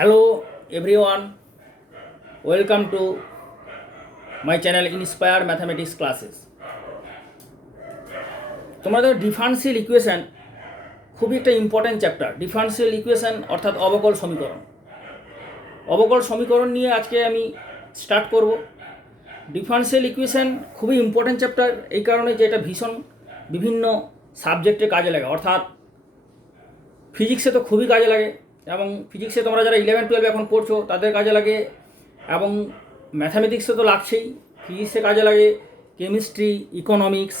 Hello everyone, welcome to my channel Inspire Mathematics Classes. তোমাদের differential equation খুবই একটা important chapter. Differential equation অর্থাৎ অবকল সমীকরণ। অবকল সমীকরণ নিয়ে আজকে আমি স্টার্ট করব। ডিফারেন্সিয়াল ইকুয়েশন খুবই ইম্পর্ট্যান্ট চ্যাপ্টার এই কারণে যে এটা ভীষণ বিভিন্ন সাবজেক্টে কাজে লাগে, অর্থাৎ ফিজিক্সে তো খুবই কাজে লাগে, এবং ফিজিক্সে তোমরা যারা 11-12 এখন পড়ছো তাদের কাজে লাগে, এবং ম্যাথামেটিক্সে তো লাগছেই, ফিজিক্সে কাজে লাগে, কেমিস্ট্রি, ইকোনমিক্স।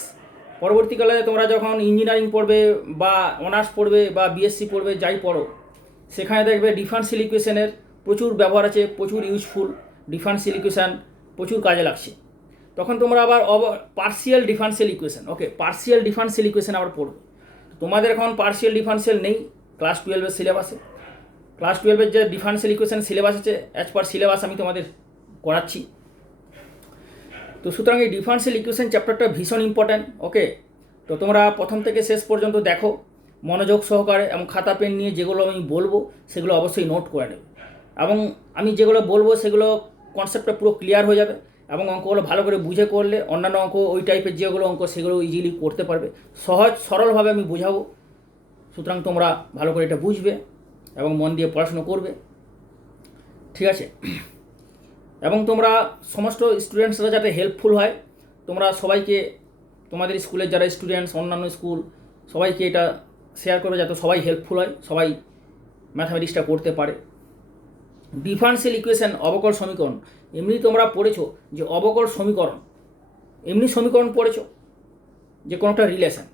পরবর্তীকালে তোমরা যখন ইঞ্জিনিয়ারিং পড়বে বা অনার্স পড়বে বা বিএসসি পড়বে, যাই পড়ো, সেখানে দেখবে ডিফারেন্সিয়াল ইকুয়েশনের প্রচুর ব্যবহার আছে, প্রচুর ইউজফুল। ডিফারেন্সিয়াল ইকুয়েশন প্রচুর কাজে লাগছে। তখন তোমরা আবার partial differential equation, partial differential equation আবার পড়বে। তোমাদের এখন পার্সিয়াল ডিফারেন্সিয়াল নেই ক্লাস 12-এর সিলেবাসে। ক্লাস 12-এর যে ডিফারেন্সিয়াল ইকুয়েশন সিলেবাস আছে, অ্যাজ পার সিলেবাস আমি তোমাদের করাচ্ছি। তো সুতরাং এই ডিফারেন্সিয়াল ইকুয়েশন চ্যাপ্টারটা ভীষণ ইম্পর্ট্যান্ট। ওকে, তো তোমরা প্রথম থেকে শেষ পর্যন্ত দেখো মনোযোগ সহকারে, এবং খাতা পেন নিয়ে যেগুলো আমি বলবো সেগুলো অবশ্যই নোট করে নেবে, এবং আমি যেগুলো বলবো সেগুলো কনসেপ্টটা পুরো ক্লিয়ার হয়ে যাবে, এবং অঙ্কগুলো ভালো করে বুঝে করলে অন্যান্য অঙ্ক, ওই টাইপের যেগুলো অঙ্ক সেগুলো ইজিলি করতে পারবে। সহজ সরলভাবে আমি বোঝাবো, সুতরাং তোমরা ভালো করে এটা বুঝবে এবং মন দিয়ে পড়াশুনো করবে, ঠিক আছে? এবং তোমরা সমস্ত স্টুডেন্টসরা যাতে হেল্পফুল হয়, তোমরা সবাইকে, তোমাদের স্কুলের যারা স্টুডেন্টস, অন্যান্য স্কুল, সবাইকে এটা শেয়ার করবে যাতে সবাই হেল্পফুল হয়, সবাই ম্যাথামেটিক্সটা করতে পারে। ডিফারেন্সিয়াল ইকুয়েশন, অবকল সমীকরণ, এমনি তোমরা পড়েছো যে অবকল সমীকরণ, এমনি সমীকরণ পড়েছো যে কোনো একটা রিলেশন।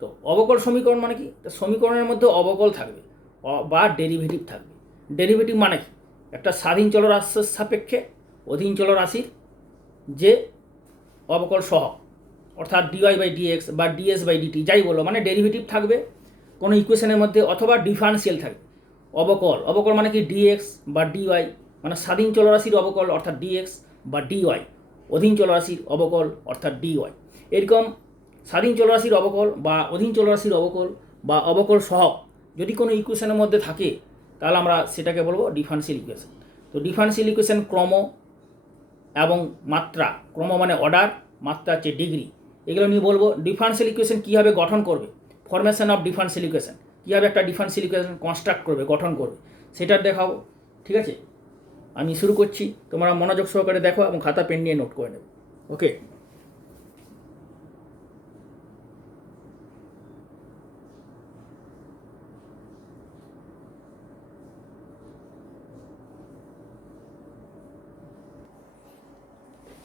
তো অবকল সমীকরণ মানে কি? সমীকরণের মধ্যে অবকল থাকবে বা ডেরিভেটিভ থাকবে। ডেরিভেটিভ মানে কি? একটা স্বাধীন চলরাশির সাপেক্ষে অধীন চলরাশির যে অবকল সহগ, অর্থাৎ dy/dx বা ds/dt, যাই বলো, মানে ডেরিভেটিভ থাকবে কোনো ইকুয়েশনের মধ্যে, অথবা ডিফারেন্সিয়াল থাকবে। অবকল, অবকল মানে কি? dx বা dy, মানে স্বাধীন চলরাশির অবকল অর্থাৎ dx বা dy, অধীন চলরাশির অবকল অর্থাৎ dy। এরকম স্বাধীন চলরাশির অবকল বা অধীন চলরাশির অবকল বা অবকল সহগ যদি কোনো ইকুয়েশনের মধ্যে থাকে, তাহলে আমরা সেটাকে বলবো ডিফারেন্সিয়াল ইকুয়েশন। তো ডিফারেন্সিয়াল ইকুয়েশন ক্রম এবং মাত্রা, ক্রম মানে অর্ডার, মাত্রা হচ্ছে ডিগ্রি, এগুলো নিয়ে বলবো। ডিফারেন্সিয়াল ইকুয়েশন কীভাবে গঠন করবে, ফরমেশন অফ ডিফারেন্সিয়াল ইকুয়েশন, কীভাবে একটা ডিফারেন্সিয়াল ইকুয়েশন কনস্ট্রাক্ট করবে, গঠন করবে, সেটা দেখাবো, ঠিক আছে? আমি শুরু করছি, তোমরা মনোযোগ সহকারে দেখো এবং খাতা পেন নিয়ে নোট করে নেবে। ওকে,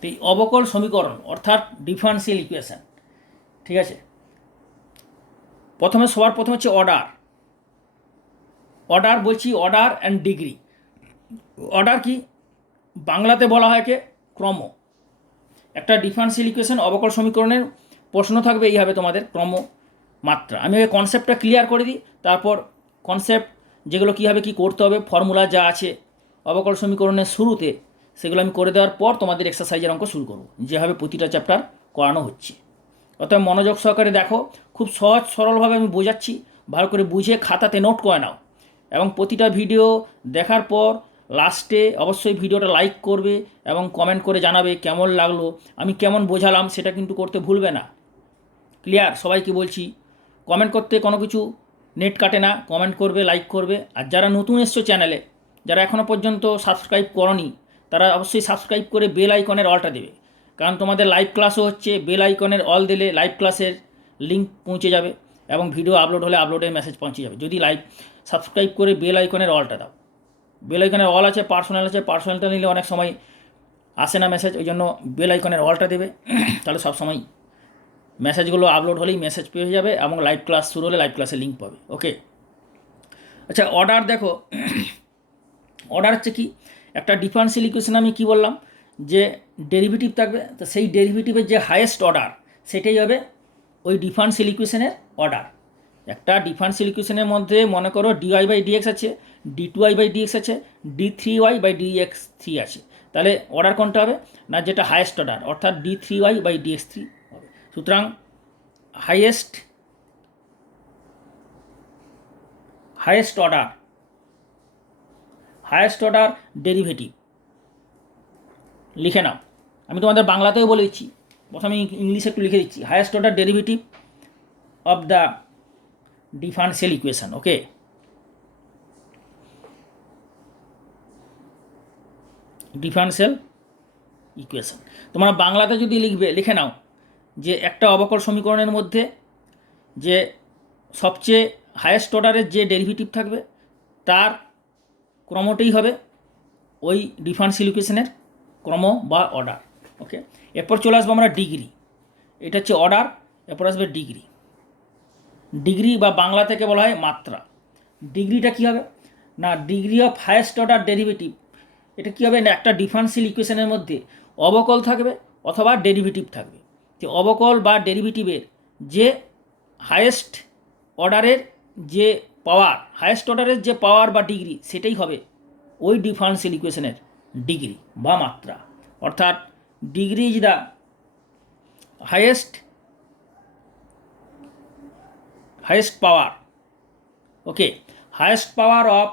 এই অবকল সমীকরণ অর্থাৎ ডিফারেন্সিয়াল ইকুয়েশন, ঠিক আছে? সবার প্রথমে হচ্ছে অর্ডার। অর্ডার বলছি, অর্ডার অ্যান্ড ডিগ্রি। অর্ডার কি? বাংলাতে বলা হয় কে? ক্রম। একটা ডিফারেন্সিয়াল ইকুয়েশন অবকল সমীকরণের প্রশ্ন থাকবে এইভাবে তোমাদের, ক্রম, মাত্রা। আমি আগে কনসেপ্টটা ক্লিয়ার করে দিই, তারপর কনসেপ্ট যেগুলো কীভাবে কী করতে হবে, ফর্মুলা যা আছে অবকল সমীকরণের শুরুতে, সেগুলো আমি করে দেওয়ার পর তোমাদের এক্সারসাইজের অঙ্ক শুরু করবো, যেভাবে প্রতিটা চ্যাপ্টার করানো হচ্ছে। অর্থাৎ মনোযোগ সহকারে দেখো, খুব সহজ সরলভাবে আমি বোঝাচ্ছি, ভালো করে বুঝে খাতাতে নোট করে নাও, এবং প্রতিটা ভিডিও দেখার পর লাস্টে অবশ্যই ভিডিওটা লাইক করবে এবং কমেন্ট করে জানাবে কেমন লাগলো, আমি কেমন বোঝালাম সেটা কিন্তু করতে ভুলবে না। ক্লিয়ার? সবাইকে বলছি, কমেন্ট করতে কোনো কিছু নেট কাটে না, কমেন্ট করবে, লাইক করবে। আর যারা নতুন এসছো চ্যানেলে, যারা এখনও পর্যন্ত সাবস্ক্রাইব করনি, তারা অবশ্যই সাবস্ক্রাইব করে বেল আইকনের অলটা দেবে, কারণ তোমাদের লাইভ ক্লাসও হচ্ছে। বেল আইকনের অল দিলে লাইভ ক্লাসের লিঙ্ক পৌঁছে যাবে, এবং ভিডিও আপলোড হলে আপলোডের মেসেজ পৌঁছে যাবে। যদি লাইভ সাবস্ক্রাইব করে বেল আইকনের অলটা দাও। বেল আইকনের অল আছে, পার্সোনাল আছে, পার্সোনালটা নিলে অনেক সময় আসে না মেসেজ, ওই জন্য বেল আইকনের অলটা দেবে, তাহলে সবসময় মেসেজগুলো আপলোড হলেই মেসেজ পেয়ে যাবে, এবং লাইভ ক্লাস শুরু হলে লাইভ ক্লাসের লিঙ্ক পাবে। ওকে, আচ্ছা, অর্ডার দেখো। অর্ডার হচ্ছে কি? একটা ডিফারেন্সিয়াল ইকুয়েশন আমি কি বললাম, যে ডেরিভেটিভ থাকবে, তো সেই ডেরিভেটিভের যে হায়েস্ট অর্ডার সেটাই হবে ওই ডিফারেন্সিয়াল ইকুয়েশনের অর্ডার। একটা ডিফারেন্সিয়াল ইকুয়েশনের মধ্যে মনে করো dy/dx আছে, d2y/dx আছে, d3y/dx3 আছে, তাহলে অর্ডার কোনটা হবে না? যেটা হায়েস্ট অর্ডার, অর্থাৎ d3y/dx3 হবে। সুতরাং হাইয়েস্ট হায়েস্ট অর্ডার ডেরিভেটিভ। লিখে নাও, আমি তোমাদের বাংলাতেও বলে দিচ্ছি, প্রথমে ইংলিশে একটু লিখে দিচ্ছি। Highest order derivative of the differential equation. Okay, differential equation তোমরা বাংলাতে যদি লিখবে, লিখে নাও যে একটা অবকল সমীকরণের মধ্যে যে সবচেয়ে হায়েস্ট অর্ডারের যে ডেরিভেটিভ থাকবে তার ক্রমটাই হবে ওই ডিফারেনশিয়াল ইকুয়েশনের ক্রম বা অর্ডার। ওকে, এরপর চলে আসবো আমরা ডিগ্রি। এটা হচ্ছে অর্ডার, এরপর আসবে ডিগ্রি। ডিগ্রি বা বাংলা থেকে বলা হয় মাত্রা। ডিগ্রিটা কী হবে না, degree of highest order derivative. এটা কী হবে না, একটা ডিফারেনশিয়াল ইকুয়েশনের মধ্যে অবকল থাকবে অথবা ডেরিভেটিভ থাকবে। যে অবকল বা ডেরিভেটিভের যে হায়েস্ট অর্ডারের যে পাওয়ার, হায়েস্ট অর্ডারের যে পাওয়ার বা ডিগ্রি, সেটাই হবে ওই ডিফারেনশিয়াল ইকুয়েশনের ডিগ্রি বা মাত্রা। অর্থাৎ degree is the highest power. Okay, highest power of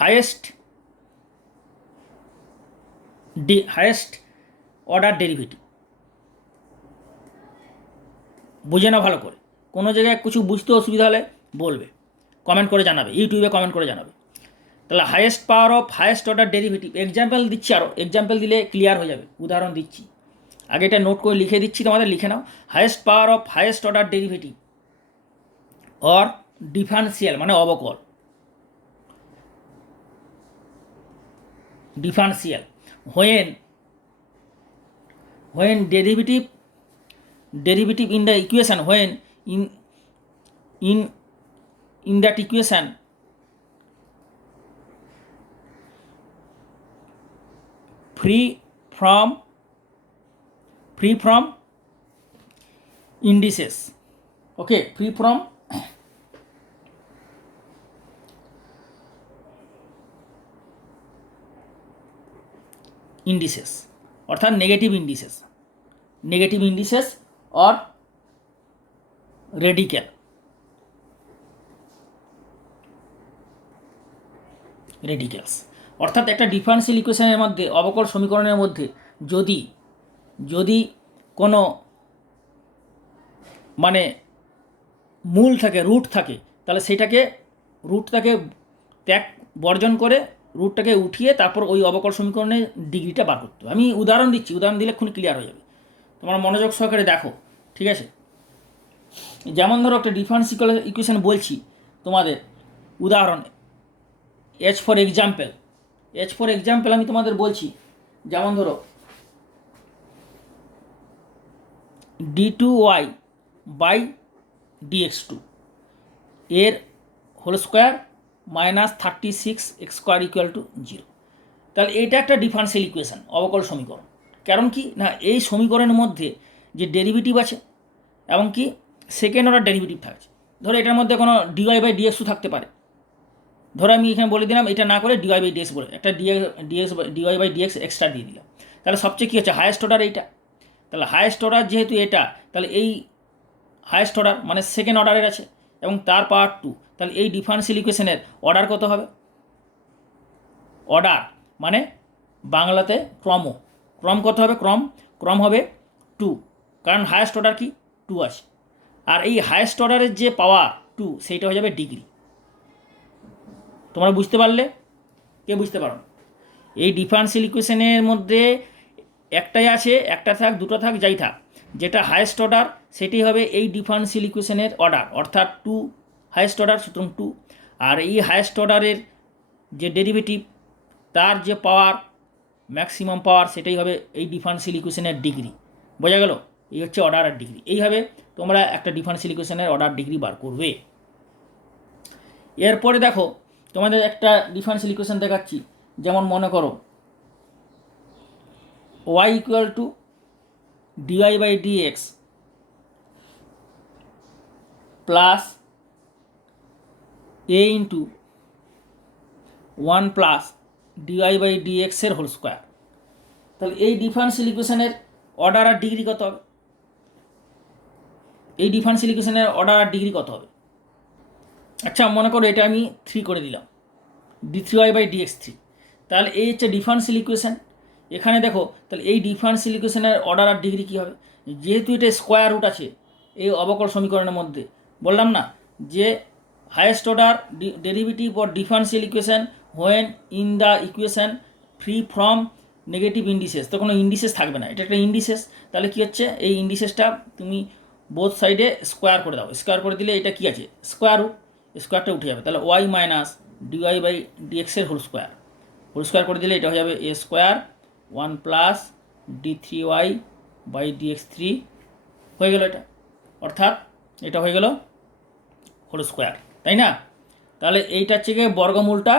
highest order derivative। বুঝে না ভালো করে, কোনো জায়গায় কিছু বুঝতে অসুবিধা হলে বলবে, কমেন্ট করে জানাবে, ইউটিউবে কমেন্ট করে জানাবে। তাহলে highest power of highest order derivative, example দিচ্ছি, আরও এক্সাম্পল দিলে ক্লিয়ার হয়ে যাবে। উদাহরণ দিচ্ছি, আগে এটা নোট করে লিখে দিচ্ছি, তোমাদের লিখে নাও। Highest power of highest order derivative or differential মানে অবকল, differential when derivative in the equation, when in that equation free from indices. Okay, free from indices অর্থাৎ নেগেটিভ ইন্ডিসেস অর রেডিক্যালস। অর্থাৎ একটা ডিফারেনশিয়াল ইকুয়েশনের মধ্যে, অবকল সমীকরণের মধ্যে যদি কোনো মানে মূল থাকে, রুট থাকে, তাহলে রুটটাকে ত্যাগ বর্জন করে রুটটাকে উঠিয়ে তারপর ওই অবকল সমীকরণের ডিগ্রিটা বার করতে হবে। আমি উদাহরণ দিচ্ছি, উদাহরণ দিলে খুনি ক্লিয়ার হয়ে যাবে, তোমরা মনোযোগ সহকারে দেখো, ঠিক আছে? যেমন ধরো একটা ডিফারেনশিয়াল ইকুয়েশন বলছি তোমাদের, উদাহরণ এজ ফর এক্সাম্পল আমি তোমাদের বলছি, যেমন ধরো d2y বাই dx2 এর whole square minus 36x square equal to 0। তাহলে এটা একটা ডিফারেনশিয়াল ইকুয়েশন, অবকল সমীকরণ। কারণ কি না, এই সমীকরণের মধ্যে যে ডেরিভেটিভ আছে এবং কি সেকেন্ড অর্ডার ডেরিভেটিভ থাকছে। ধরো এটার মধ্যে কোনো ডিওয়াই বাই ডিএক্সও থাকতে পারে। ধরো আমি এখানে বলে দিলাম এটা না করে ডিওয়াই বাই ডিএক্স বলে একটা ডিওয়াই বাই ডিএক্স এক্সট্রা দিয়ে দিলাম। তাহলে সবচেয়ে কী হচ্ছে, হায়েস্ট অর্ডার এইটা। তাহলে হায়েস্ট অর্ডার যেহেতু এটা, তাহলে এই হায়েস্ট অর্ডার মানে সেকেন্ড অর্ডারের আছে এবং তার পাওয়ার 2। তাহলে এই ডিফারেনশিয়াল ইকুয়েশনের অর্ডার কত হবে? অর্ডার মানে বাংলাতে ক্রম কত হবে? ক্রম হবে 2, কারণ হায়েস্ট অর্ডার কি 2 আছে। আর এই হায়েস্ট অর্ডারের যে পাওয়ার 2 সেইটা হয়ে যাবে ডিগ্রি। তোমরা বুঝতে পারলে? কে বুঝতে পারো? এই ডিফারেনশিয়াল ইকুয়েশনের মধ্যে একটাই আছে, একটা থাক দুটো থাক যাই থাক, যেটা হায়েস্ট অর্ডার সেটি হবে এই ডিফারেনশিয়াল ইকুয়েশনের অর্ডার, অর্থাৎ 2 হায়েস্ট অর্ডার, সুতরাং 2। আর এই হায়েস্ট অর্ডারের যে ডেরিভেটিভ তার যে পাওয়ার, ম্যাক্সিমাম পাওয়ার, সেটাই হবে এই ডিফারেনশিয়াল ইকুয়েশনের ডিগ্রি। বোঝা গেল? এই হচ্ছে অর্ডার আর ডিগ্রি। এইভাবে তোমরা একটা ডিফারেনশিয়াল ইকুয়েশনের অর্ডার ডিগ্রি বার করবে। এরপরে দেখো তোমাদের একটা ডিফারেনশিয়াল ইকুয়েশন দেখাচ্ছি, যেমন মনে করো y equal to dy by dx plus A into 1 plus dy by ডিএক্সের হোল স্কোয়ার। তাহলে এই ডিফারেনশিয়াল ইকুয়েশনের অর্ডার আর ডিগ্রি কত হবে? এই ডিফারেনশিয়াল ইকুয়েশনের অর্ডার আর ডিগ্রি কত হবে? আচ্ছা মনে করো এটা আমি 3 করে দিলাম, d3y/dx3। তাহলে এই হচ্ছে ডিফারেন্সিয়াল ইকুয়েশন। এখানে দেখো তাহলে এই ডিফারেন্সিয়াল ইকুয়েশনের অর্ডার আর ডিগ্রি কী হবে, যেহেতু এটা স্কোয়ার রুট আছে এই অবকল সমীকরণের মধ্যে, বললাম না যে highest order derivative or differential equation when in the equation free from negative indices, তো কোনো ইন্ডিসেস থাকবে না, এটা একটা ইন্ডিসেস। তাহলে কী হচ্ছে, এই ইন্ডিসেসটা তুমি বোথ সাইডে স্কোয়ার করে দাও, স্কোয়ার করে দিলে এটা কী আছে, স্কোয়ার রুট, স্কোয়ারটা উঠে যাবে। তাহলে ওয়াই মাইনাস dy/dx এর হোল স্কোয়ার করে দিলে এটা হয়ে যাবে a স্কোয়ার 1 প্লাস d3y/dx3 হয়ে গেল এটা, অর্থাৎ এটা হয়ে গেল হোল স্কোয়ার, তাই না? তাহলে এইটা হচ্ছে গিয়ে বর্গমূলটা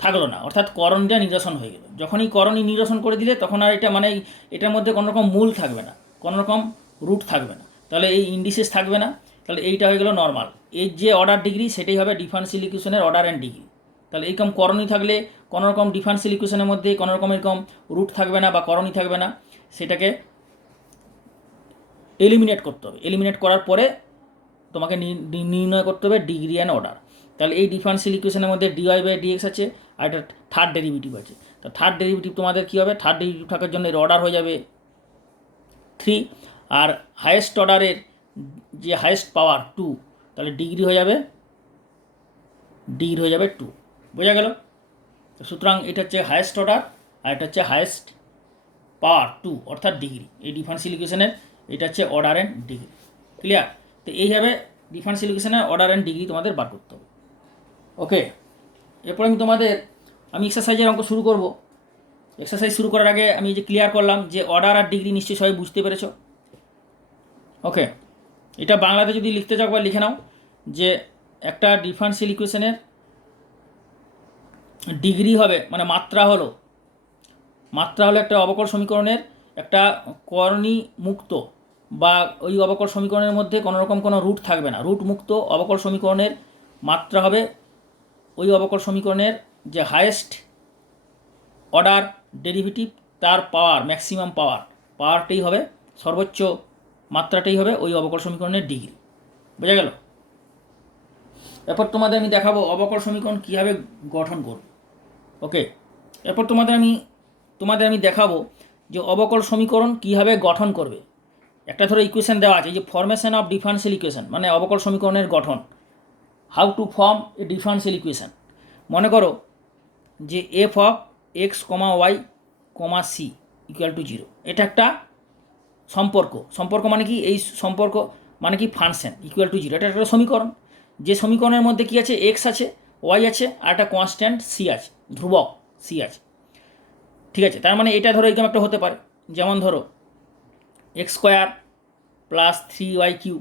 থাকলো না, অর্থাৎ করণীটা নিরসন হয়ে গেল। যখনই করণী নিরসন করে দিলে তখন আর এটা মানে এটার মধ্যে কোনো রকম মূল থাকবে না, কোনো রকম রুট থাকবে না, তাহলে এই ইন্ডিসেস থাকবে না। তাহলে এইটা হয়ে গেল নর্মাল, এর যে অর্ডার ডিগ্রি সেটাই হবে ডিফারেন্সিয়াল ইকুয়েশনের অর্ডার অ্যান্ড ডিগ্রি। তাহলে এইরকম করণী থাকলে কোনো রকম ডিফারেন্সিয়াল ইকুয়েশনের মধ্যে কোনো রকম এরকম রুট থাকবে না বা করণী থাকবে না, সেটাকে এলিমিনেট করতে হবে। এলিমিনেট করার পরে তোমাকে নির্ণয় করতে হবে ডিগ্রি অ্যান্ড অর্ডার। তাহলে এই ডিফারেন্সিয়াল ইকুয়েশনের মধ্যে dy/dx আছে আর একটা থার্ড ডেরিভেটিভ আছে। তো থার্ড ডেরিভেটিভ তোমাদের কী হবে, থার্ড ডেরিভেটিভ থাকার জন্য এর অর্ডার হয়ে যাবে 3, আর হায়েস্ট অর্ডারের যে হায়েস্ট পাওয়ার 2, তাহলে ডিগ্রি হয়ে যাবে 2। বোঝা গেল? তো সুতরাং এটা হচ্ছে হায়েস্ট অর্ডার আর এটা হচ্ছে হায়েস্ট পাওয়ার 2 অর্থাৎ ডিগ্রি। এই ডিফারেন্সিয়াল ইকুয়েশনের এটা হচ্ছে অর্ডার অ্যান্ড ডিগ্রি। ক্লিয়ার? তো এইভাবে ডিফারেন্সিয়াল ইকুয়েশনের অর্ডার অ্যান্ড ডিগ্রি তোমাদের বার করতে হবে। ওকে, এরপর আমি এক্সারসাইজের অঙ্ক শুরু করব। এক্সারসাইজ শুরু করার আগে আমি যে ক্লিয়ার করলাম যে অর্ডার আর ডিগ্রি নিশ্চয়ই সবাই বুঝতে পেরেছো। ওকে, এটা বাংলাতে যদি লিখতে চাও বা লিখে নাও যে একটা ডিফারেন্সিয়াল ইকুয়েশনের ডিগ্রি হবে মানে মাত্রা হলো একটা অবকল সমীকরণের একটা করণী মুক্ত বা ওই অবকল সমীকরণের মধ্যে কোনো রকম কোনো রুট থাকবে না, রুট মুক্ত অবকল সমীকরণের মাত্রা হবে ওই অবকল সমীকরণের যে হায়েস্ট অর্ডার ডেরিভেটিভ তার পাওয়ার, ম্যাক্সিমাম পাওয়ারটাই হবে, সর্বোচ্চ মাত্রাটাই হবে ওই অবকল সমীকরণের ডিগ্রি। বোঝা গেল? এরপর তোমাদের আমি দেখাবো অবকল সমীকরণ কীভাবে গঠন করবে। ওকে, এরপর তোমাদের আমি দেখাবো যে অবকল সমীকরণ কীভাবে গঠন করবে। একটা ধরো ইকুয়েশন দেওয়া আছে, যে ফরমেশন অফ ডিফারেন্সিয়াল ইকুয়েশন মানে অবকল সমীকরণের গঠন, how to form A differential equation. মনে করো যে f(x, y, c) = 0, এটা একটা সম্পর্ক মানে কি, এই সম্পর্ক মানে কি ফাংশন =0, এটা একটা সমীকরণ। যে সমীকরণের মধ্যে কি আছে, x আছে, y আছে আর একটা কনস্ট্যান্ট c আছে, ধ্রুবক c আছে। ঠিক আছে, তার মানে এটা ধরো এরকম একটা হতে পারে, যেমন ধরো x² + 3y³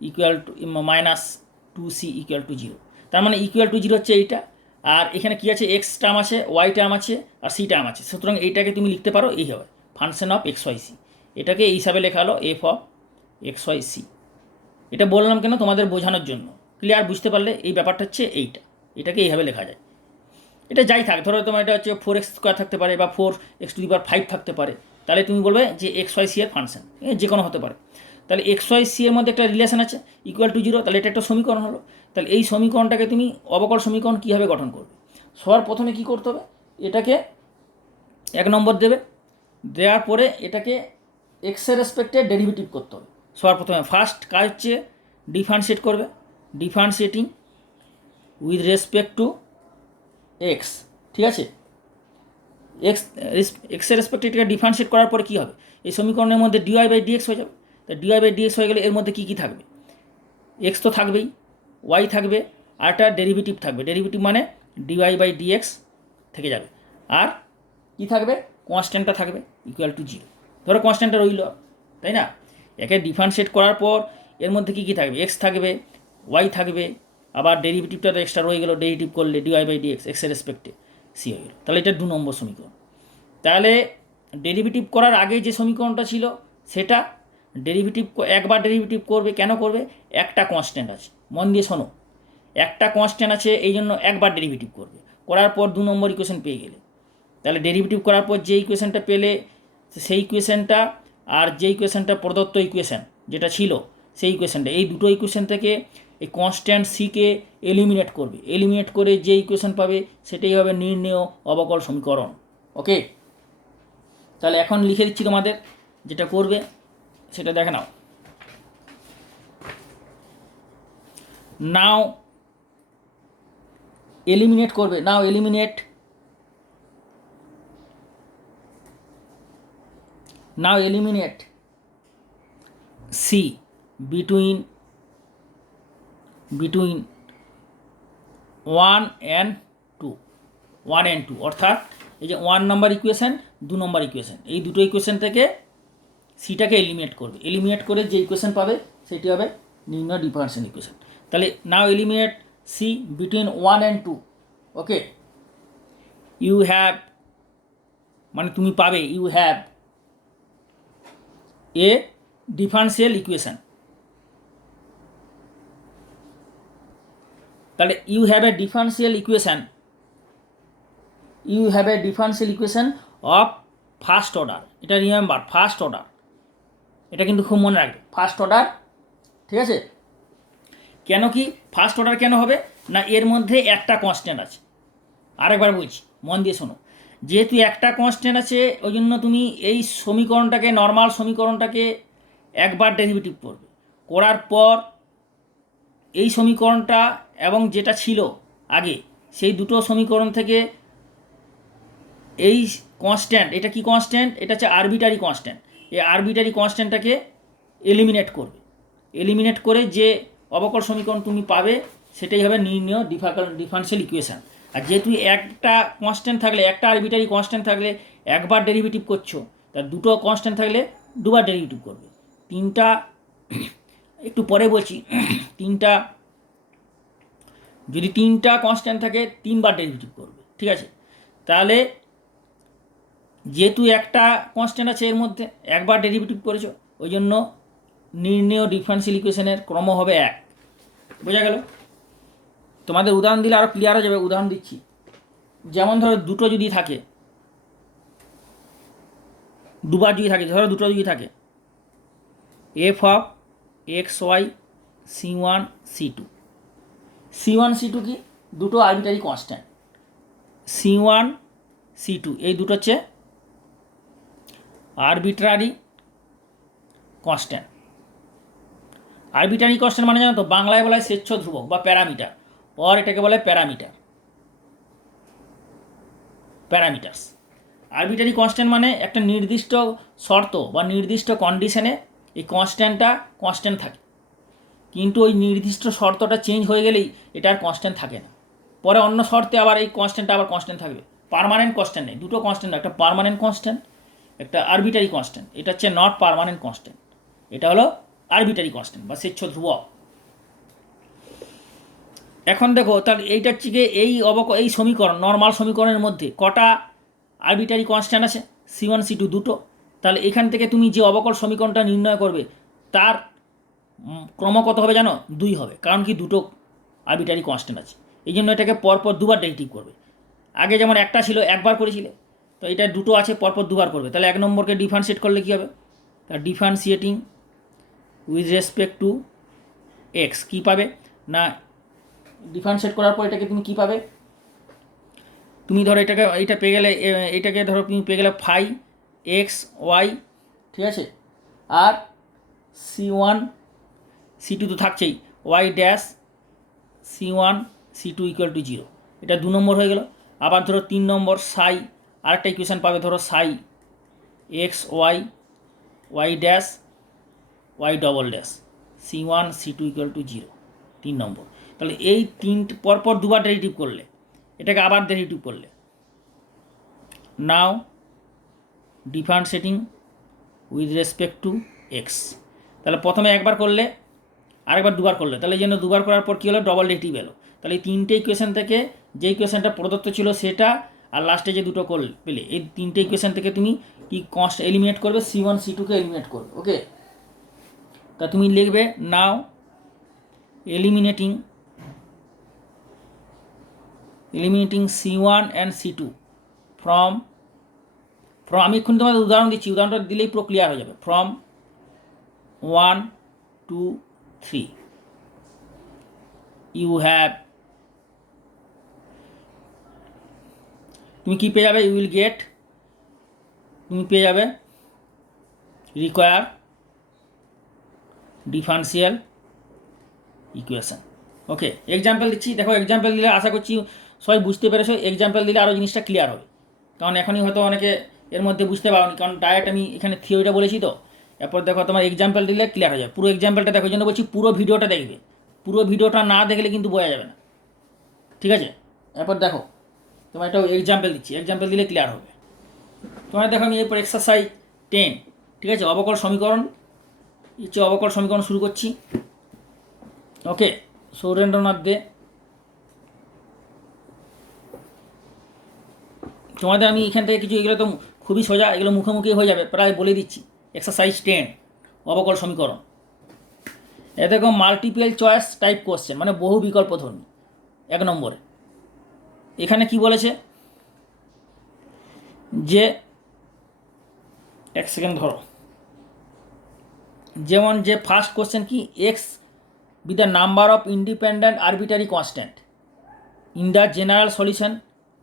-2c = 0। তার মানে =0 হচ্ছে এইটা, আর এখানে কি আছে, x টার্ম আছে, y টার্ম আছে আর c টার্ম আছে। সুতরাং এইটাকে তুমি লিখতে পারো এই হবে ফাংশন অফ xyc, এটাকে এই হিসাবে লেখা হলো f(x, y, c). এটা বললাম কেন, তোমাদের বোঝানোর জন্য। ক্লিয়ার? বুঝতে পারলে এই ব্যাপারটা হচ্ছে এটাকে এইভাবে লেখা যায়। এটা যাই থাক, ধরো তোমার এটা হচ্ছে 4x² থাকতে পারে বা 4x⁵ থাকতে পারে, তাহলে তুমি বলবে যে xyc এর ফাংশন, যে কোনো হতে পারে। তাহলে xyc এর মধ্যে একটা রিলেশন আছে =0, তাহলে এটা একটা সমীকরণ হলো। তাহলে এই সমীকরণটাকে তুমি অবকল সমীকরণ কীভাবে গঠন করবে, সবার প্রথমে কী করতে হবে, এটাকে 1 নম্বর দেওয়ার পরে এটাকে এক্সের রেসপেক্টে ডেরিভেটিভ করতে হবে। সবার প্রথমে ফার্স্ট কাজ হচ্ছে ডিফারেন্সিয়েট করবে, differentiating with respect to x. ঠিক আছে, এক্সের রেসপেক্টে এটাকে ডিফারেন্সিয়েট করার পরে কী হবে, এই সমীকরণের মধ্যে dy/dx হয়ে যাবে। তা dy/dx হয়ে গেলে এর মধ্যে কী থাকবে, এক্স তো থাকবেই, ওয়াই থাকবে আর একটা ডেরিভেটিভ থাকবে, ডেরিভেটিভ মানে dy/dx থেকে যাবে, আর কি থাকবে, কনস্ট্যান্টটা থাকবে =0। ধরো কনস্ট্যান্টটা রইল, তাই না? একে ডিফারেন্সিয়েট করার পর এর মধ্যে কী থাকবে, এক্স থাকবে, ওয়াই থাকবে, আবার ডেরিভেটিভটা তো এক্সট্রা রয়ে গেলো, ডেরিভেটিভ করলে dy/dx এক্সের রেসপেক্টে c হয়ে গেল। তাহলে এটা 2 নম্বর সমীকরণ। তাহলে ডেরিভেটিভ করার আগে যে সমীকরণটা ছিল সেটা একবার ডেরিভেটিভ করবে, কেন করবে, একটা কনস্ট্যান্ট আছে, মন দিয়ে শোনো, একটা কনস্ট্যান্ট আছে এই জন্য একবার ডেরিভেটিভ করবে, করার পর 2 নম্বর ইকুয়েশন পেয়ে গেলে। তাহলে ডেরিভেটিভ করার পর যে ইকুয়েশনটা পেলে সেই ইকুয়েশনটা আর যে ইকুয়েশনটা প্রদত্ত ইকুয়েশন যেটা ছিল সেই ইকুয়েশনটা, এই দুটো ইকুয়েশন থেকে এই কনস্ট্যান্ট সিকে এলিমিনেট করবে, এলিমিনেট করে যে ইকুয়েশন পাবে সেটাই হবে নির্ণেয় অবকল সমীকরণ। ওকে, তাহলে এখন লিখে দিচ্ছি তোমাদের, যেটা করবে সেটা দেখে নাও। নাও এলিমিনেট করবে, নাও এলিমিনেট C between 1 and 2, অর্থাৎ এই যে 1 নম্বর ইকুয়েশন, 2 নম্বর ইকুয়েশন, এই দুটো ইকুয়েশন থেকে সিটাকে এলিমিনেট করবে, এলিমিনেট করে যে ইকুয়েশন পাবে সেটি হবে নির্ণয় ডিফারেনশিয়াল ইকুয়েশন। তাহলে now eliminate C between 1 and 2। Okay, you have, মানে তুমি পাবে, you have a differential equation. তাহলে you have a differential equation of first order. এটা রিমেম্বার, ফার্স্ট অর্ডার, এটা কিন্তু খুব মনে রাখবে, ফার্স্ট অর্ডার। ঠিক আছে, কেন কি ফার্স্ট অর্ডার কেন হবে না, এর মধ্যে একটা কনস্ট্যান্ট আছে। আরেকবার বলছি, মন দিয়ে শোনো, যেহেতু একটা কনস্ট্যান্ট আছে ওই জন্য তুমি এই সমীকরণটাকে, নর্মাল সমীকরণটাকে একবার ডেরিভেটিভ করবে, করার পর এই সমীকরণটা এবং যেটা ছিল আগে সেই দুটো সমীকরণ থেকে এই কনস্ট্যান্ট, এটা কি কনস্ট্যান্ট, এটা হচ্ছে আরবিটারি কনস্ট্যান্ট, এই আরবিটারি কনস্ট্যান্টটাকে এলিমিনেট করবে, এলিমিনেট করে যে অবকল সমীকরণ তুমি পাবে সেটাই হবে নির্ণেয় ডিফারেনশিয়াল ইকুয়েশন। আর যেহেতু একটা কনস্ট্যান্ট থাকলে, একটা আরবিটারি কনস্ট্যান্ট থাকলে একবার ডেরিভেটিভ করছো, তার দুটো কনস্ট্যান্ট থাকলে দুবার ডেরিভেটিভ করবে। তিনটা একটু পরে বলছি, যদি তিনটা কনস্ট্যান্ট থাকে তিনবার ডেরিভেটিভ করবে। ঠিক আছে, তাহলে যেহেতু একটা কনস্ট্যান্ট আছে এর মধ্যে একবার ডেরিভেটিভ করেছো, ওই জন্য নির্ণেয় ডিফারেনশিয়াল ইকুয়েশনের ক্রম হবে 1। বোঝা গেল? তোমাদের উদাহরণ দিলে আরও ক্লিয়ার হয়ে যাবে। উদাহরণ দিচ্ছি, যেমন ধরো দুটো যদি থাকে, দুবার যদি থাকে, ধরো দুটো যদি থাকে, F of x Y C1 C2। C1 C2 কি, দুটো আরবিটারি কনস্ট্যান্ট, C1 C2 এই দুটো হচ্ছে আরবিট্রারি কনস্ট্যান্ট। আরবিট্রারি কনস্ট্যান্ট মানে জানো তো, বাংলায় বলা হয় স্বেচ্ছ ধ্রুবক বা প্যারামিটার, অর এটাকে বলে প্যারামিটার্স। আরবিট্রারি কনস্ট্যান্ট মানে একটা নির্দিষ্ট শর্ত বা নির্দিষ্ট কন্ডিশনে এই কনস্ট্যান্টটা কনস্ট্যান্ট থাকে, কিন্তু ওই নির্দিষ্ট শর্তটা চেঞ্জ হয়ে গেলেই এটা আর কনস্ট্যান্ট থাকে না, পরে অন্য শর্তে আবার এই কনস্ট্যান্টটা আবার কনস্ট্যান্ট থাকবে। পার্মানেন্ট কনস্ট্যান্ট নেই, দুটো কনস্ট্যান্ট, একটা পার্মানেন্ট কনস্ট্যান্ট, একটা আরবিটারি কনস্ট্যান্ট। এটা হচ্ছে নট পার্মানেন্ট কনস্ট্যান্ট, এটা হলো আরবিটারি কনস্ট্যান্ট বা স্বেচ্ছ ধ্রুবক। এখন দেখো, তাহলে এইটা হচ্ছে গিয়ে এই সমীকরণ, নর্মাল সমীকরণের মধ্যে কটা আরবিটারি কনস্ট্যান্ট আছে, C1 C2 দুটো। তাহলে এখান থেকে তুমি যে অবকল সমীকরণটা নির্ণয় করবে তার ক্রম কত হবে জানো, 2 হবে, কারণ কি দুটো আরবিটারি কনস্ট্যান্ট আছে, এই জন্য এটাকে পরপর দুবার ডেরিভেটিভ করবে। আগে যেমন একটা ছিল একবার করেছিলে, তো এটা দুটো আছে পরপর দুবার করবে। তাহলে 1 নম্বরকে ডিফারেন্সিয়েট করলে কী হবে, তার differentiating with respect to X কী পাবে না, ডিফারেন্সিয়েট করার পর এটাকে তুমি কী পাবে, তুমি ধরো এইটা পেয়ে গেলে, এইটাকে ধরো তুমি পেয়ে গেলে 5xy, ঠিক আছে, আর C1 C2 তো থাকছেই, y dash C1 C2 equal to 0, এটা 2 নম্বর হয়ে গেল। আবার ধরো 3 নম্বর সাই, আরেকটা ইকুয়েশান পাবে, ধরো সাই xy y dash y double dash C1 C2 equal to 0, 3 নম্বর। তাহলে এই তিনটে পরপর দুবার ডেরিভেটিভ করলে, এটাকে আবার ডেরিভেটিভ করলে, now differentiating with respect to x. তাহলে প্রথমে একবার করলে, আরেকবার দুবার করলে, তাহলে এই জন্য দুবার করার পর কী হলো, ডবল ডেরিভেটিভ এলো। তাহলে এই তিনটে ইকুয়েশান থেকে যে ইকুয়েশানটা প্রদত্ত ছিল সেটা, আর লাস্টে যে দুটো পেলে, এই তিনটে ইকুয়েশান থেকে তুমি কি এলিমিনেট করবে, C1 C2কে এলিমিনেট করবে। ওকে, তা তুমি লিখবে নাও eliminating C1 and C2 from আমি এক্ষুনি তোমাদের উদাহরণ দিচ্ছি, উদাহরণটা দিলেই পুরো ক্লিয়ার হয়ে যাবে। ফ্রম 1 2 3 ইউ হ্যাভ, তুমি কী পেয়ে যাবে, ইউ উইল গেট, তুমি পেয়ে যাবে রিকোয়ার ডিফারেন্সিয়াল ইকুয়েশন। ওকে, এক্সাম্পল দিচ্ছি, দেখো এক্সাম্পল দিলে আশা করছি সবাই বুঝতে পেরেছো, এক্সাম্পল দিলে আরও জিনিসটা ক্লিয়ার হবে, কারণ এখনই হয়তো অনেকে এর মধ্যে বুঝতে পারোনি, কারণ ডাইরেক্ট আমি এখানে থিওরিটা বলেছি তো, এরপর দেখো তোমার এক্সাম্পল দিলে ক্লিয়ার হয়ে যাবে। পুরো এক্সাম্পলটা দেখো, জন্য বলছি পুরো ভিডিওটা দেখবে, পুরো ভিডিওটা না দেখলে কিন্তু বোঝা যাবে না, ঠিক আছে? এরপর দেখো তোমার একটা এক্সাম্পল দিচ্ছি, এক্সাম্পল দিলে ক্লিয়ার হবে। তোমার দেখো আমি এরপর এক্সারসাইজ 10, ঠিক আছে, অবকল সমীকরণ, হচ্ছে অবকল সমীকরণ শুরু করছি। ওকে, সৌরেন্দ্রনাথ দে, তোমাদের আমি এখান থেকে কিছু, এগুলো তো খুবই সোজা, এগুলো মুখোমুখি হয়ে যাবে, প্রায় বলে দিচ্ছি। এক্সারসাইজ 10 অবকল সমীকরণ, এ দেখো মাল্টিপল চয়েস টাইপ কোশ্চেন, মানে বহু বিকল্প ধর্মী। 1 নম্বরে এখানে কি বলেছে যে, এক সেকেন্ড ধরো, যেমন যে ফার্স্ট কোশ্চেন কি, x with the number of independent arbitrary constant in the general solution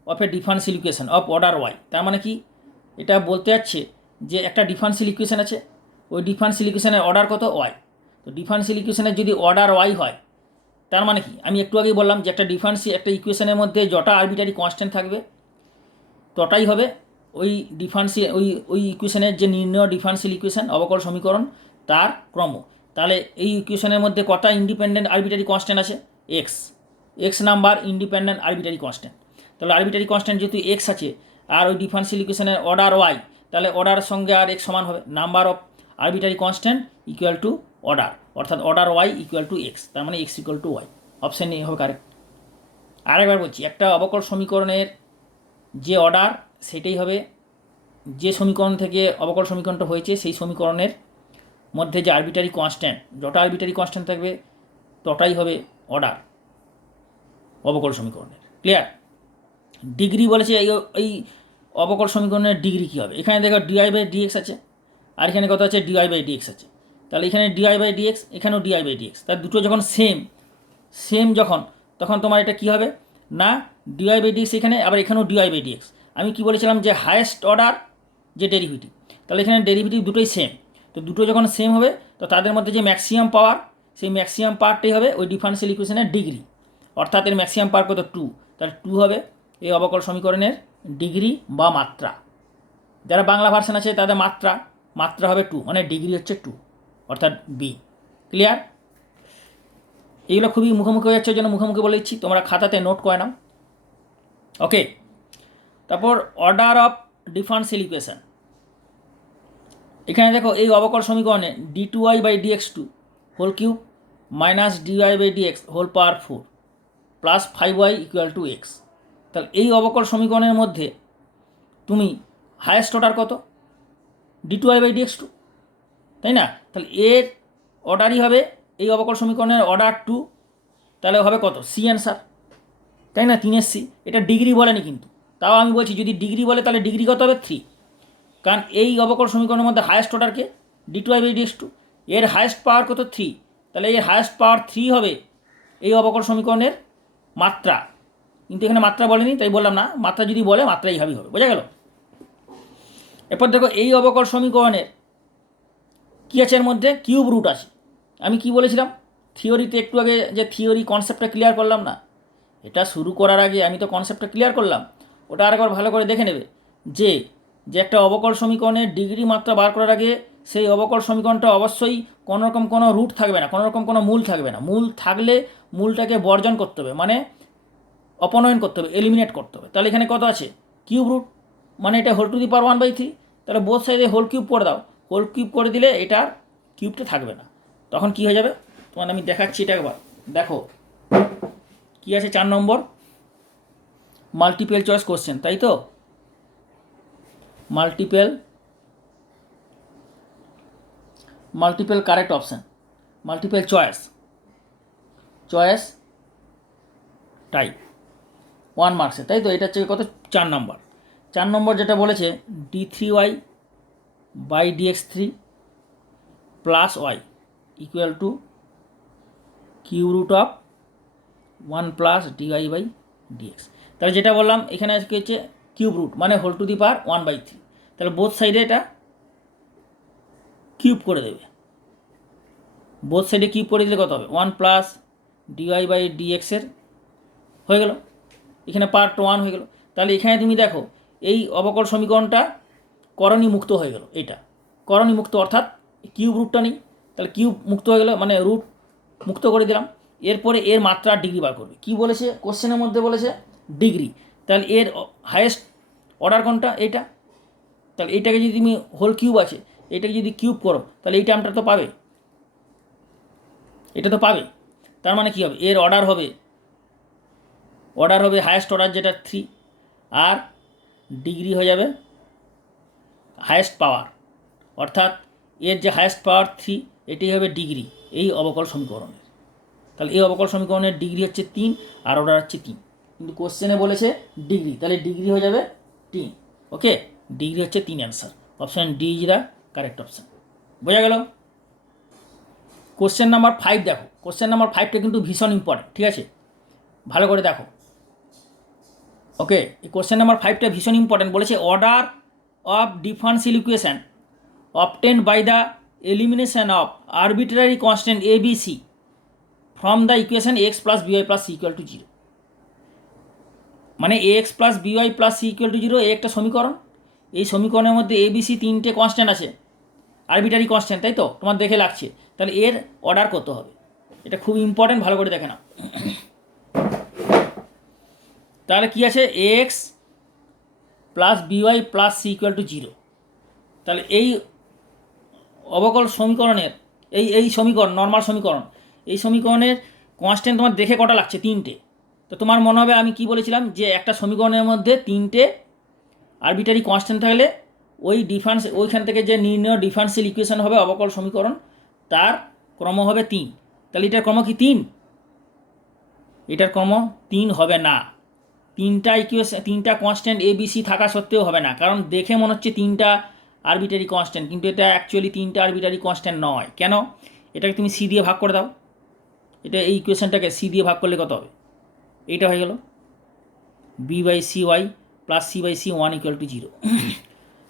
of a differential equation of order y। তার মানে কি, এটা বলতে যাচ্ছে যে একটা ডিফারেন্সিয়াল ইকুয়েশন আছে, ওই ডিফারেন্সিয়াল ইকুয়েশনের অর্ডার কত, ওয়াই। তো ডিফারেন্সিয়াল ইকুয়েশনের যদি অর্ডার ওয়াই হয়, তার মানে কি, আমি একটু আগেই বললাম যে একটা একটা ইকুয়েশনের মধ্যে যটা আরবিটারি কনস্ট্যান্ট থাকবে তটাই হবে ওই ডিফারেন্সিয়াল, ওই ইকুয়েশনের যে নির্ণয় ডিফারেন্সিয়াল ইকুয়েশন অবকল সমীকরণ তার ক্রম। তাহলে এই ইকুয়েশনের মধ্যে কটা ইন্ডিপেন্ডেন্ট আরবিটারি কনস্ট্যান্ট আছে, x number independent arbitrary constant. তাহলে আরবিটারি কনস্ট্যান্ট যেহেতু এক্স আছে, আর ওই ডিফারেন্সিয়াল ইকুয়েশনের অর্ডার ওয়াই, তাহলে অর্ডারের সঙ্গে আর এক্স সমান হবে, number of arbitrary constant equal to order, অর্থাৎ order Y equal to X, তার মানে X equal to Y. Option A হবে কারেক্ট। আরেকবার বলছি, একটা অবকল সমীকরণের যে অর্ডার সেটাই হবে, যে সমীকরণ থেকে অবকল সমীকরণটা হয়েছে সেই সমীকরণের মধ্যে যে আরবিটারি কনস্ট্যান্ট, যটা আরবিটারি কনস্ট্যান্ট থাকবে তটাই হবে অর্ডার অবকল সমীকরণের। ক্লিয়ার? ডিগ্রি বলেছে, এই অবকল সমীকরণের ডিগ্রি কী হবে, এখানে দেখো ডিআই বাই ডিএক্স আছে, আর এখানে কত আছে, ডিআই বাই ডিএক্স আছে। তাহলে এখানে ডিআই বাই ডিএক্স, এখানেও ডিআই বাই ডিএক্স, তার দুটো যখন সেম যখন, তখন তোমার এটা কী হবে না, ডিআই বাই ডিএক্স এখানে, আবার এখানেও ডিআই বাই ডিএক্স। আমি কি বলেছিলাম যে হায়েস্ট অর্ডার যে ডেরিভেটিভ, তাহলে এখানে ডেরিভেটিভ দুটোই সেম, তো দুটো যখন সেম হবে তো তাদের মধ্যে যে ম্যাক্সিমাম পাওয়ার, সেই ম্যাক্সিমাম পাওয়ারটাই হবে ওই ডিফারেন্সিয়াল ইকুয়েশনের ডিগ্রি, অর্থাৎ এর ম্যাক্সিমাম পাওয়ার কত, 2, তাহলে 2 হবে এই অবকল সমীকরণের ডিগ্রি বা মাত্রা। যারা বাংলা ভার্সন আছে তাদের মাত্রা হবে 2, মানে ডিগ্রি হচ্ছে 2, অর্থাৎ বি। ক্লিয়ার? এইগুলো খুবই মুখোমুখি হয়ে যাচ্ছে, ওই জন্য মুখোমুখি বলে দিচ্ছি, তোমরা খাতাতে নোট করে নাও। ওকে, তারপর অর্ডার অফ ডিফারেন্সিয়াল ইকুয়েশন, এখানে দেখো এই অবকল সমীকরণে d2y by dx2 whole cube minus dy by dx whole power 4 plus 5y equal to x. তাহলে এই অবকল সমীকরণের মধ্যে তুমি হায়েস্ট অর্ডার কত, d2y বাই dx2, তাই না? তাহলে এর অর্ডারই হবে এই অবকল সমীকরণের অর্ডার 2, তাহলে হবে কত, সি অ্যান্সার, তাই না? 3 সি। এটা ডিগ্রি বলেনি কিন্তু, তাও আমি বলছি যদি ডিগ্রি বলে তাহলে ডিগ্রি কত হবে, 3, কারণ এই অবকল সমীকরণের মধ্যে হায়েস্ট অর্ডারকে d2y বাই dx2, এর হায়েস্ট পাওয়ার কত, 3, তাহলে এর হায়েস্ট পাওয়ার 3 হবে এই অবকল সমীকরণের মাত্রা, কিন্তু এখানে মাত্রা বলেনি তাই বললাম না, মাত্রা যদি বলে মাত্রা এইভাবেই হবে, বোঝা গেল? এরপর দেখো এই অবকল সমীকরণের কী আছে, এর মধ্যে কিউব রুট আছে। আমি কি বলেছিলাম থিওরিতে একটু আগে, যে থিওরি কনসেপ্টটা ক্লিয়ার করলাম না, এটা শুরু করার আগে আমি তো কনসেপ্টটা ক্লিয়ার করলাম, ওটা আরেকবার ভালো করে দেখে নেবে যে একটা অবকল সমীকরণের ডিগ্রি মাত্রা বার করার আগে সেই অবকল সমীকরণটা অবশ্যই কোনোরকম কোনো রুট থাকবে না, কোনোরকম কোনো মূল থাকবে না, মূল থাকলে মূলটাকে বর্জন করতে হবে, মানে অপনয়ন করতে হবে, এলিমিনেট করতে হবে। তাহলে এখানে কত আছে, কিউব রুট, মানে এটা হোল টু দি পাওয়ার 1/3, তাহলে বোথ সাইডে হোল কিউব করে দাও, হোল কিউব করে দিলে এটার কিউবটা থাকবে না, তখন কি হয়ে যাবে তোমার আমি দেখাচ্ছি এটা একবার দেখো কি আছে। 4 নম্বর মাল্টিপল চয়েস কোশ্চেন, তাই তো, multiple correct option, multiple choice type 1 মার্কসে, তাই তো। এটা হচ্ছে কত, 4 নম্বর। 4 নম্বর যেটা বলেছে d3y by dx3 plus y equal to cube root of 1+dy/dx। তাহলে যেটা বললাম এখানে আজকে হচ্ছে কিউব রুট মানে হোল টু দি পাওয়ার 1/3। তাহলে বোথ সাইডে এটা কিউব করে দেবে, বোথ সাইডে কিউব করে দিলে কত হবে 1+dy/dx এর হয়ে গেল, এখানে পার্ট 1 হয়ে গেল। তাহলে এখানে তুমি দেখো এই অবকল সমীকরণটা করণী মুক্ত হয়ে গেল, এটা করণী মুক্ত অর্থাৎ কিউব রুটটা নেই, তাহলে কিউব মুক্ত হয়ে গেল মানে রুট মুক্ত করে দিলাম। এরপরে এর মাত্রার ডিগ্রি বার করবে, কি বলেছে কোশ্চেনের মধ্যে বলেছে ডিগ্রি, তাহলে এর হায়েস্ট অর্ডার কোনটা এইটা, তাহলে এইটাকে যদি তুমি হোল কিউব আছে এটাকে যদি কিউব করো তাহলে এই টার্মটা তো পাবে, এটা তো পাবে। তার মানে কি হবে এর অর্ডার হবে হায়েস্ট অর্ডার যেটা 3 আর ডিগ্রি হয়ে যাবে হায়েস্ট পাওয়ার, অর্থাৎ এর যে হায়েস্ট পাওয়ার 3 এটাই হবে ডিগ্রি এই অবকল সমীকরণের। তাহলে এই অবকল সমীকরণের ডিগ্রি হচ্ছে 3 আর অর্ডার হচ্ছে 3, কিন্তু কোশ্চেনে বলেছে ডিগ্রি, তাহলে ডিগ্রি হয়ে যাবে 3। ওকে, ডিগ্রি হচ্ছে 3 answer, option D is the correct option. বোঝা গেল? কোশ্চেন নাম্বার 5 দেখো, কোশ্চেন নাম্বার 5টা কিন্তু ভীষণ ইম্পর্টেন্ট, ঠিক আছে, ভালো করে দেখো। ওকে, এই কোশ্চেন নাম্বার 5টা ভীষণ ইম্পর্টেন্ট, বলেছে order of differential equation obtained by the elimination of arbitrary constant ABC from the equation x + by + c = 0। মানে x + by + c = 0 এই একটা সমীকরণ, এই সমীকরণের মধ্যে ABC 3টে কনস্ট্যান্ট আছে, আরবিট্রারি কনস্ট্যান্ট, তাই তো তোমার দেখে লাগছে, তাহলে এর অর্ডার কত হবে, এটা খুব ইম্পর্টেন্ট, ভালো করে দেখে নাও। তাহলে কি আছে x + by + c = 0, তাহলে এই অবকল সমীকরণের এই সমীকরণ নর্মাল সমীকরণ, এই সমীকরণের কনস্ট্যান্ট তোমার দেখে কটা লাগছে 3টে, তো তোমার মনে হবে আমি কি বলেছিলাম যে একটা সমীকরণের মধ্যে 3টে আরবিট্রারি কনস্ট্যান্ট থাকলে ওইখান থেকে যে নির্ণয় ডিফারেন্সিয়াল ইকুয়েশন হবে অবকল সমীকরণ তার ক্রম হবে 3। তাহলে এটার ক্রম কি 3? এটার ক্রম 3 হবে না, 3টা কনস্ট্যান্ট ABC থাকা সত্ত্বেও হবে না, কারণ দেখে মনে হচ্ছে 3টা আরবিট্রারি কনস্ট্যান্ট, কিন্তু এটা অ্যাকচুয়ালি 3টা আরবিট্রারি কনস্ট্যান্ট নয়। কেন? এটাকে তুমি সি দিয়ে ভাগ করে দাও, এটা এই ইকুয়েশনটাকে সি দিয়ে ভাগ করলে কত হবে, এইটা হয়ে গেল b/cy + c/c 1 = 0।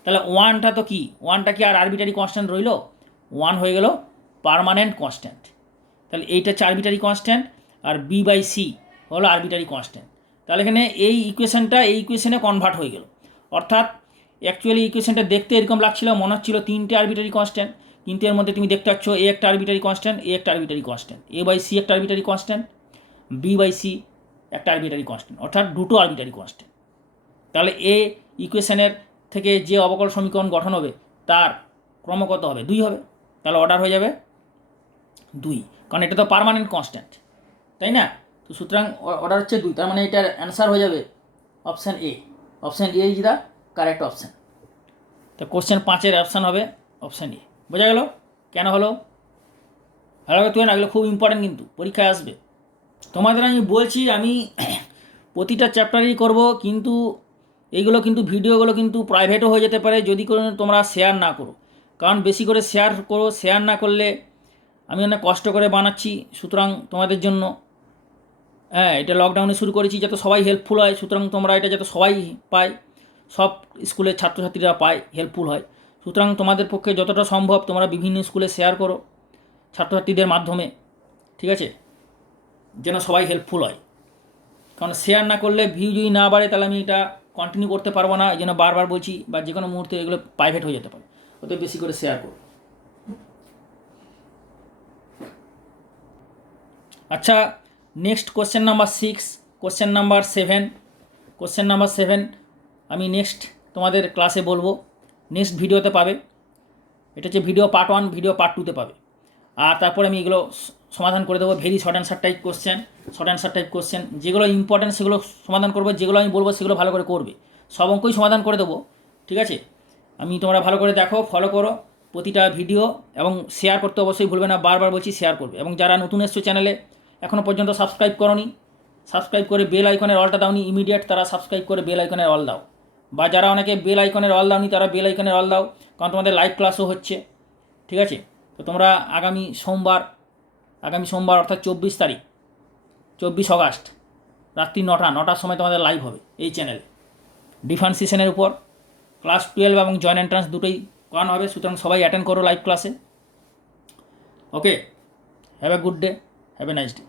তাহলে 1টা তো কি, 1টা কি আর আরবিট্রারি কনস্ট্যান্ট রইল, 1 হয়ে গেল পার্মানেন্ট কনস্ট্যান্ট। তাহলে এইটা হচ্ছে আরবিট্রারি কনস্ট্যান্ট আর b/c হলো আরবিট্রারি কনস্ট্যান্ট। তাহলে এখানে এই ইকুয়েশনে কনভার্ট হয়ে গেল, অর্থাৎ অ্যাকচুয়ালি ইকুয়েশনটা দেখতে এরকম লাগছিল, মনে হচ্ছিল 3টে আরবিট্রারি কনস্ট্যান্ট, কিন্তু এর মধ্যে তুমি দেখতে পাচ্ছ এ একটা আরবিট্রারি কনস্ট্যান্ট, এ একটা আরবিট্রারি কনস্ট্যান্ট, a/c একটা আরবিট্রারি কনস্ট্যান্ট, b/c একটা আরবিট্রারি কনস্ট্যান্ট, অর্থাৎ দুটো আরবিট্রারি কনস্ট্যান্ট। তাহলে এ ইকুয়েশনের থেকে যে অবকল সমীকরণ গঠন হবে তার ক্রম কত হবে, 2 হবে, তাহলে অর্ডার হয়ে যাবে 2, কারণ এটা তো পার্মানেন্ট কনস্ট্যান্ট, তাই না? তো সুতরাং অর্ডার হচ্ছে 2, তার মানে এটার অ্যান্সার হয়ে যাবে option A, option A is the correct option. তো কোশ্চেন 5-এর অপশান হবে অপশান এ। বোঝা গেল কেন হলো? ভালো করে তুই না, এগুলো খুব ইম্পর্টেন্ট, কিন্তু পরীক্ষায় আসবে। তোমাদের আমি বলছি আমি প্রতিটা চ্যাপ্টারই করব, কিন্তু এইগুলো কিন্তু ভিডিওগুলো কিন্তু প্রাইভেটও হয়ে যেতে পারে যদি কোনো তোমরা শেয়ার না করো, কারণ বেশি করে শেয়ার করো, শেয়ার না করলে আমি অনেক কষ্ট করে বানাচ্ছি, সুতরাং তোমাদের জন্য, হ্যাঁ, এটা লকডাউনে শুরু করেছি যাতে সবাই হেল্পফুল হয়, সুতরাং তোমরা এটা যাতে সবাই পায়, সব স্কুলের ছাত্রছাত্রীরা পায়, হেল্পফুল হয়, সুতরাং তোমাদের পক্ষে যতটা সম্ভব তোমরা বিভিন্ন স্কুলে শেয়ার করো ছাত্রছাত্রীদের মাধ্যমে, ঠিক আছে, যেন সবাই হেল্পফুল হয়, কারণ শেয়ার না করলে ভিউ যদি না বাড়ে তাহলে আমি এটা কন্টিনিউ করতে পারবো না, এই জন্য বারবার বলছি, বা যে কোনো মুহূর্তে এগুলো প্রাইভেট হয়ে যেতে পারে, ওতে বেশি করে শেয়ার করো। আচ্ছা, next question number 6, question number 7 আমি নেক্সট তোমাদের ক্লাসে বলবো, নেক্সট ভিডিওতে পাবে, এটা হচ্ছে ভিডিও পার্ট 1, ভিডিও পার্ট 2তে পাবে, আর তারপরে আমি এগুলো সমাধান করে দেবো, very short answer type question, যেগুলো ইম্পর্টেন্ট সেগুলো সমাধান করবো, যেগুলো আমি বলবো সেগুলো ভালো করে করবে, সব অঙ্কই সমাধান করে দেবো, ঠিক আছে। আমি তোমরা ভালো করে দেখো, ফলো করো প্রতিটা ভিডিও, এবং শেয়ার করতে অবশ্যই ভুলবে না, বারবার বলছি শেয়ার করবে, এবং যারা নতুন এসছো চ্যানেলে এখনও পর্যন্ত সাবস্ক্রাইব করোনি, সাবস্ক্রাইব করে বেল আইকনের অলটা দাওনি, ইমিডিয়েট তারা সাবস্ক্রাইব করে বেল আইকনের অল দাও, বা যারা অনেকে বেল আইকনের অল দাওনি তারা বেল আইকনের অল দাও, কারণ তোমাদের লাইভ ক্লাসও হচ্ছে, ঠিক আছে। তো তোমরা আগামী সোমবার অর্থাৎ 24 24 আগস্ট রাত্রি 9টার সময় তোমাদের লাইভ হবে এই চ্যানেলে। ডিফারেন্সিয়েশনের উপর ক্লাস 12 এবং জয়েন্ট এন্ট্রান্স দুটোই করানো হবে, সুতরাং সবাই অ্যাটেন্ড করো লাইভ ক্লাসে। Okay, have a good day, have a nice day.